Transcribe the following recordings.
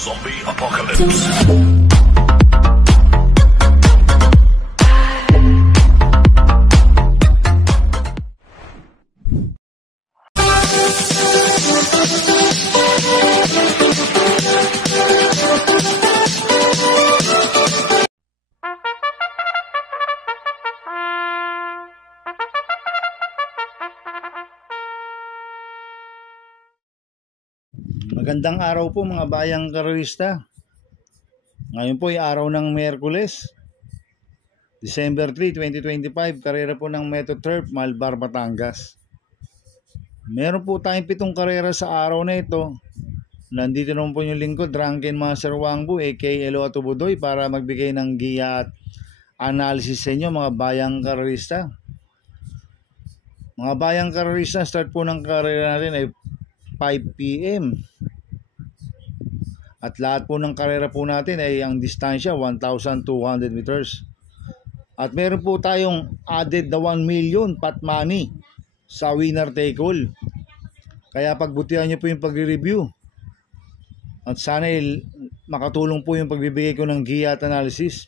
Zombie Apocalypse. Magandang araw po mga bayang karerista. Ngayon po ay araw ng Miyerkules, December 3, 2025, karera po ng Metro Turf, Malbar, Batangas. Meron po tayong 7 karera sa araw na ito. Nandito naman po yung lingkod, Drunken Master Wangbu, aka Elo Atubudoy, para magbigay ng giya at analysis sa inyo mga bayang karerista. Mga bayang karerista, start po ng karera natin ay 5 PM. At lahat po ng karera po natin ay ang distansya 1,200 meters. At meron po tayong added na 1 million pot money sa winner take all. Kaya pagbutihan nyo po yung pagre-review. At sana makatulong po yung pagbibigay ko ng giya at analysis.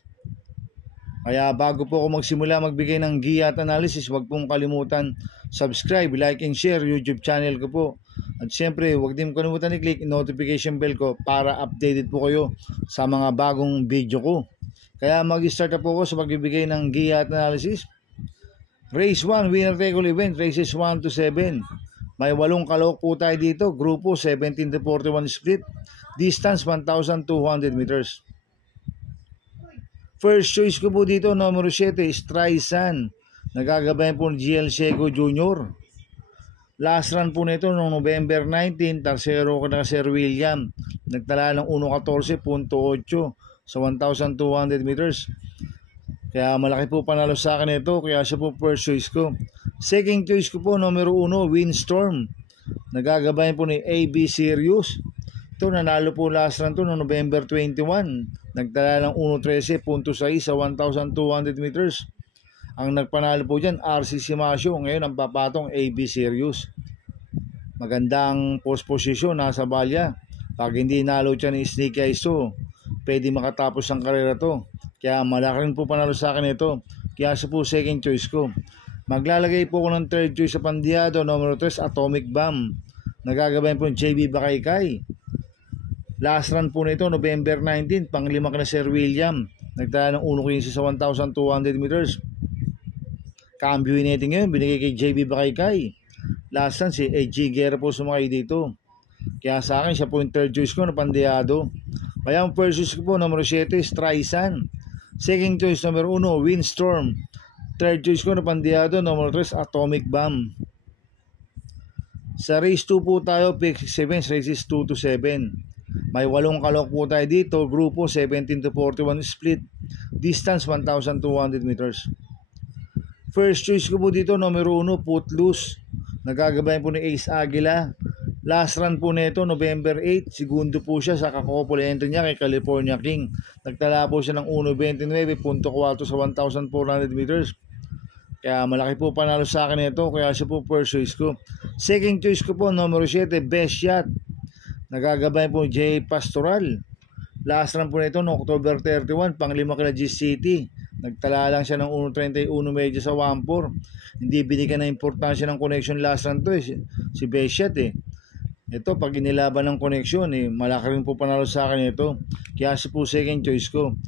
Kaya bago po ako magsimula magbigay ng giya at analysis, huwag pong kalimutan subscribe, like and share YouTube channel ko po. At syempre, huwag din kalimutan i-click notification bell ko para updated po kayo sa mga bagong video ko. Kaya mag-start na po ako sa pagbibigay ng giya at analysis. Race 1, winner take all event, races 1 to 7. May 8 kalahok po tayo dito. Grupo 17 to 41 split. Distance 1,200 meters. First choice ko po dito, numero 7, Streisand. Nagagabayan po ni GL Seco Jr. Last run po nito noong November 19, tarsero ko na Sir William. Nagtala ng 1.14.8 sa 1,200 meters. Kaya malaki po panalo sa akin ito, kaya siya po first choice ko. Second choice ko po, numero 1, Windstorm. Nagagabayan po ni AB Sirius. Ito, nanalo po last run to noong November 21. Nagtala ng 1.13.6 sa 1,200 meters. Ang nagpanalo po dyan, RC Simasio. Ngayon ang papatong AB Sirius. Magandang post position, nasa balya. Pag hindi nalo siya ni Sneaky Eyes to, pwede makatapos ang karera to. Kaya malaki rin po panalo sa akin ito. Kaya siya po second choice ko. Maglalagay po ko ng third choice sa pandiado, numero 3, Atomic Bomb. Nagagabayan po JB Bakaykay. Last run po nito, November 19, pang-5 ka na Sir William. Nagtala ng 1.15 sa 1,200 meters. Cambio natin ngayon, binigay kay JB Bakaykay. Last run si AG Guerra po sumakay dito. Kaya sa akin, siya po yung third choice ko na pandiado. Kaya ang first choice ko po, numero 7, Streisand. Second choice, numero 1, Windstorm. Third choice ko na pandiado, numero 3, Atomic Bomb. Sa race 2 po tayo, pick 7, races 2 to 7. May 8 kalahok po tayo dito, grupo 17 to 41 split, distance 1,200 meters. First choice ko po dito, numero 1, Footloose. Nagagabayan po ni Ace Aguila. Last run po nito, November 8, segundo po siya sa kakopol entry niya kay California King. Nagtala po siya ng 1.29.4 sa 1,400 meters. Kaya malaki po panalo sa akin ito, kaya siya po first choice ko. Second choice ko po, numero 7, Best Shot. Nagagabayan po J. Pastoral. Last run po nito no October 31, pang-5 kila G-City. Nagtala lang siya ng 1.31 medyo sa 1.4. Hindi binigyan ng importansya ng connection last run to si Best Shot Ito, pag inilaban ng connection malaki rin po panalo sa akin ito. Kaya siya po second choice ko.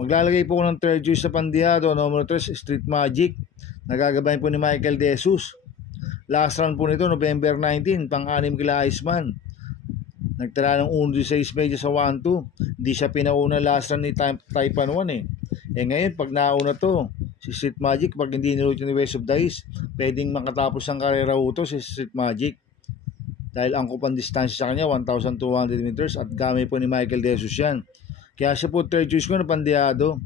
Maglalagay po ko ng third choice sa pandiado, numero 3, Street Magic. Nagagabayan po ni Michael De Jesus. Last run po nito, November 19, pang-6 kila Iceman. Nagtala ng 1.16 medyo sa 1.2. Hindi siya pinauna last run ni Taipan 1 ngayon, pag nauna to, si Street Magic, pag hindi niluto ni West of the East, pwedeng makatapos ang karera uto si Street Magic. Dahil ang kupang distansya sa kanya, 1,200 meters, at gamay po ni Michael De Jesus yan. Kaya siya po third choice ko na pandiado.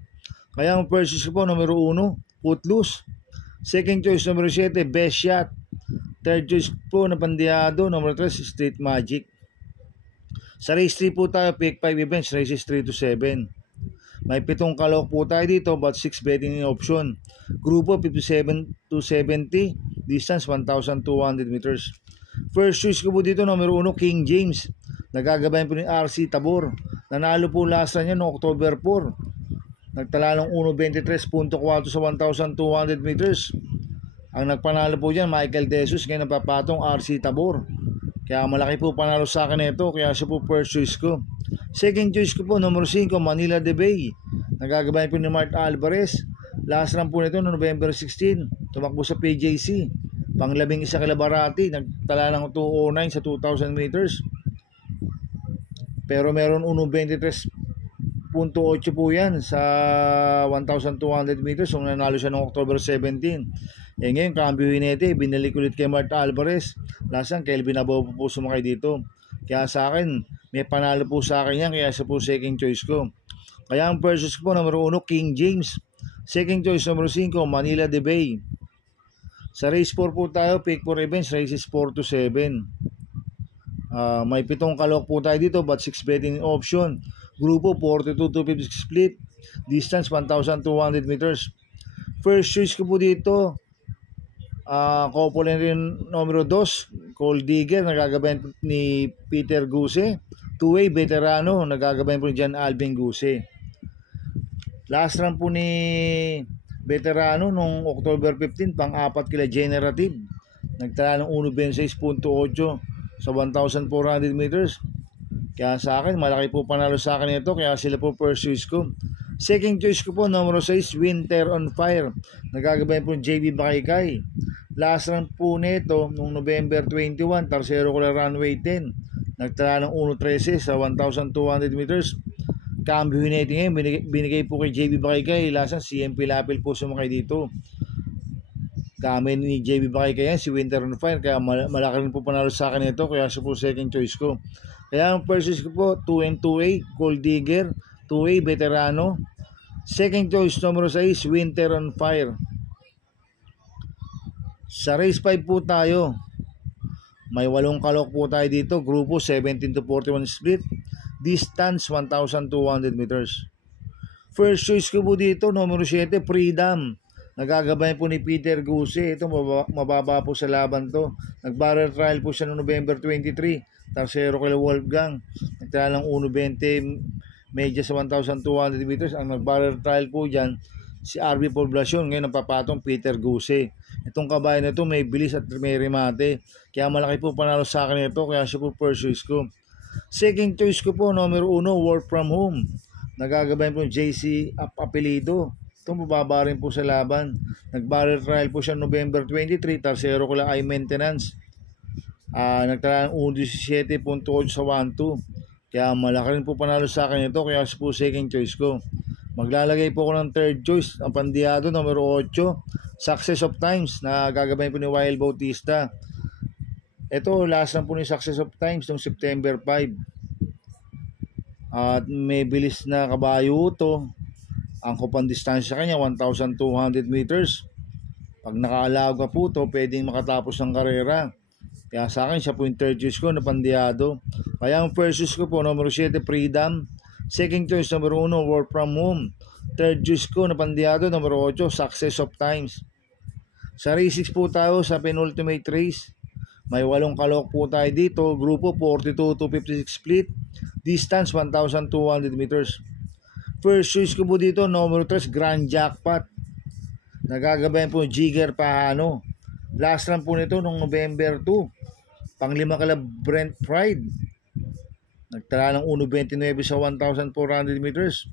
Kaya ang first choice ko po, numero 1, Footloose. Second choice, numero 7, Best Shot. Third choice po na pandiado, numero 3, Street Magic. Sa race 3 po tayo, pick 5 events, races 3 to 7. May 7 kalahok po tayo dito, but 6 betting option. Grupo 57 to 70, distance 1,200 meters. First choice ko po dito, numero 1, King James. Nagagabayan po ni RC Tabor. Nanalo po last run niya noong October 4. Nagtala ng 1.23.4 sa 1,200 meters. Ang nagpanalo po dyan, Michael De Jesus, ngayon napapatong RC Tabor. Kaya malaki po panalo sa akin ito, kaya siya po first choice ko. Second choice ko po, number 5, Manila de Bay. Nagagabayan po ni Mart Alvarez. Last run po nito no November 16, tumakbo sa PJC. Panglabing isa Calabarati, nagtala ng 209 sa 2,000 meters. Pero meron 1.23.8 po yan sa 1,200 meters. So nanalo siya noong October 17. Ngayon, cambio hinete, binalik ulit kay Mart Alvarez. Lasang Kelvin Abobo po sumakay dito. Kaya sa akin, may panalo po sa akin yan, kaya sa po second choice ko. Kaya ang first choice ko po, number 1, King James. Second choice, number 5, Manila de Bay. Sa race 4 po tayo, pick for events, races 4 to 7. May 7 kalok po tayo dito, but 6 betting option. Grupo 42 to 50 split. Distance 1,200 meters. First choice ko po dito, couple rin numero 2, Cold Digger, nagagabayan ni Peter Guse. Two-way veterano, nagagabayan po ni John Alvin Guse. Last run po ni veterano nung October 15, pang-4 kila Generative. Nagtala ng 1.26.8 sa 1,400 meters. Kaya sa akin, malaki po panalo sa akin ito, kaya sila po first choice ko. Second choice ko po, numero 6, Winter on Fire. Nagagabayan po ni JB Bakaykay. Last run po nito nung November 21, Tarsero ko runway 10. Nagtala ng 1.13 sa 1,200 meters. Cambio hinete ngayon, binigay po kay JB Bakaykay. Last run, CMP Lapil po sumakay dito. Kami ni JB Bakaykay yan, si Winter on Fire. Kaya malaki rin po panalo sa akin ito, kaya siya po second choice ko. Kaya ang first choice ko po, 2 and 2A, Cold Digger. 2A, veterano. Second choice, numero 6, Winter on Fire. Sa race 5 po tayo. May 8 kalok po tayo dito. Grupo 17 to 41 split. Distance 1,200 meters. First choice ko po dito, numero 7, Freedom. Nagagabayan po ni Peter Guse. Ito, mababa po sa laban to. Nag-barrel trial po siya noong November 23. Tarsero kila Wolfgang. Nagtala ng 1.20 medya sa 1,200 meters. Ang nag-barrel trial po dyan, si RB Poblacion. Ngayon napapatong Peter Guse. Itong kabayan na ito may bilis at may remate. Kaya malaki po panalo sa akin ito. Kaya siya po first choice ko. Second choice ko po, numero 1, Work From Home. Nagagabayan po JC Apelido. Itong mababa rin po sa laban. Nag-barrel trial po siya November 23. Tarsero ko lang ay maintenance. Nagtala ng 1.17.8 sa 1.2. Kaya malaki rin po panalo sa akin ito. Kaya siya po second choice ko. Maglalagay po ko ng third choice. Ang pandiyado, numero 8, Success of Times. Nagagabayan po ni Wild Bautista. Ito, last na po ni Success of Times noong September 5. At may bilis na kabayo ito. Ang kupang distansya kanya, 1,200 meters. Pag nakaalaw ka po ito, pwedeng makatapos ng karera. Kaya sa akin, siya po yung third choice ko na pandiyado. Kaya ang first choice ko po, numero 7, Freedom. Second choice, numero 1, Work From Home. Third choice ko na pandiyado, numero 8, Success of Times. Sa race 6 po tayo sa penultimate race. May 8 kalok po tayo dito. Grupo 42 to 56 split. Distance 1,200 meters. First choice ko po dito, numero 3, Grand Jackpot. Nagagabayan po Jigger Pahano. Last run po nito noong November 2. Pang-5 kala Brent Pride. Nagtala ng 1.29 sa 1,400 meters.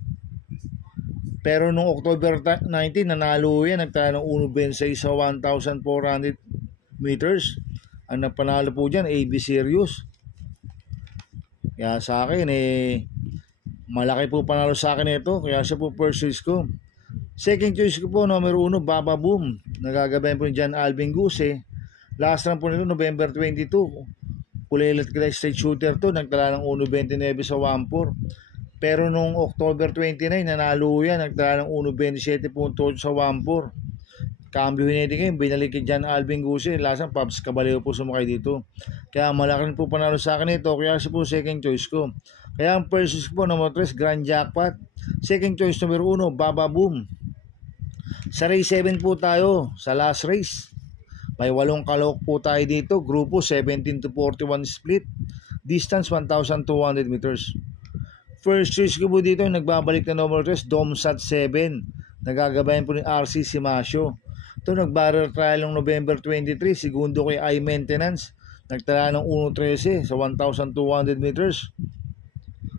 Pero noong October 19, nanalo yan. Nagtala ng 1.26 sa 1,400 meters. Ang napanalo po dyan, AB Sirius. Kaya sa akin, malaki po panalo sa akin ito. Kaya siya po first choice ko. Second choice ko po, numero 1, Baba Boom. Nagagabayan po ni John Alvin Guse. Last run po nito, November 22. Kulilit kila straight shooter to. Nagtala ng 1.29 sa 1.4. Pero nung October 29, nanalo yan. Nagtala ng 1.27.8 sa 1.4. Cambio hinete ngayon, binalik kay John Alvin Guse. Lasang Pabs Caballero po sumakay dito. Kaya malaki po panalo sa akin ito. Kaya siya po second choice ko. Kaya ang first choice po, number 3, Grand Jackpot. Second choice, number 1, Baba Boom. Sa race 7 po tayo, sa last race. May 8 kalok po tayo dito. Grupo 17 to 41 split. Distance 1,200 meters. First choice ko po dito, nagbabalik na number 3, Domsat 7. Nagagabayan po ni RC Simasio. Ito, nag-barrel trial ng November 23, segundo kay I-Maintenance. Nagtala ng 1.13 sa 1,200 meters.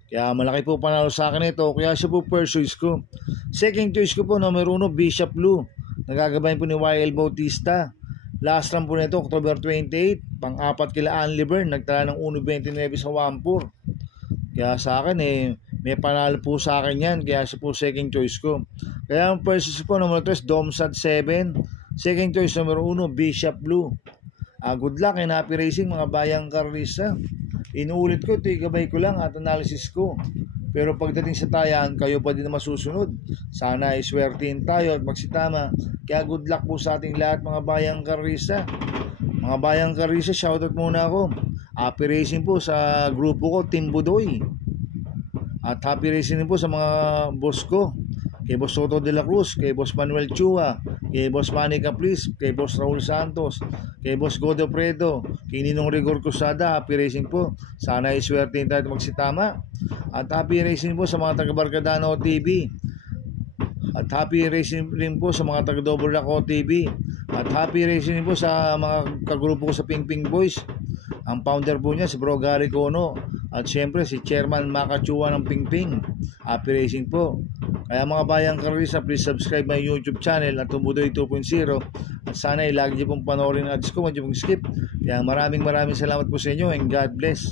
Kaya malaki po panalo sa akin ito. Kaya siya po first choice ko. Second choice ko po, number 1, Bishop Blue. Nagagabayan po ni YL Bautista. Last run po nito, October 28. Pang-apat kila Anli Bern. Nagtala ng 1.29 sa 1.4. Kaya sa akin may panalo po sa akin yan. Kaya siya po second choice ko. Kaya ang first choice po, number 3, Domsat 7. Second choice, number 1, Bishop Blue. Good luck and happy racing mga bayang karlista. Inuulit ko, ito gabay ko lang at analysis ko. Pero pagdating sa tayan, kayo pa din na masusunod. Sana ay swertihin tayo at magsitama. Kaya good luck po sa ating lahat mga bayang karlista. Mga bayang karlista, shoutout muna ako. Happy racing po sa grupo ko, Team Budoy. At happy racing po sa mga boss ko. Kay Boss Soto de la Cruz, kay Boss Manuel Chua, kay Boss Manny Capriz, kay Boss Raul Santos, kay Boss Godo Predo, kay Ninong Rigor Cruzada. Happy racing po. Sana iswertein tayo at magsitama. At happy racing po sa mga taga Barcadano TV. At happy racing rin po sa mga taga Double Rock TV. At happy racing rin po sa mga kagrupo ko sa Ping Ping Boys. Ang founder po niya si Bro Gary Cono. At syempre si Chairman Makachua ng Ping Ping. Happy racing po. Kaya mga bayang karlista, please subscribe my YouTube channel at Tumudoy 2.0. At sana ay lagi niyo pong panoorin ang ads ko, huwag niyo pong skip. Kaya maraming salamat po sa inyo and God bless.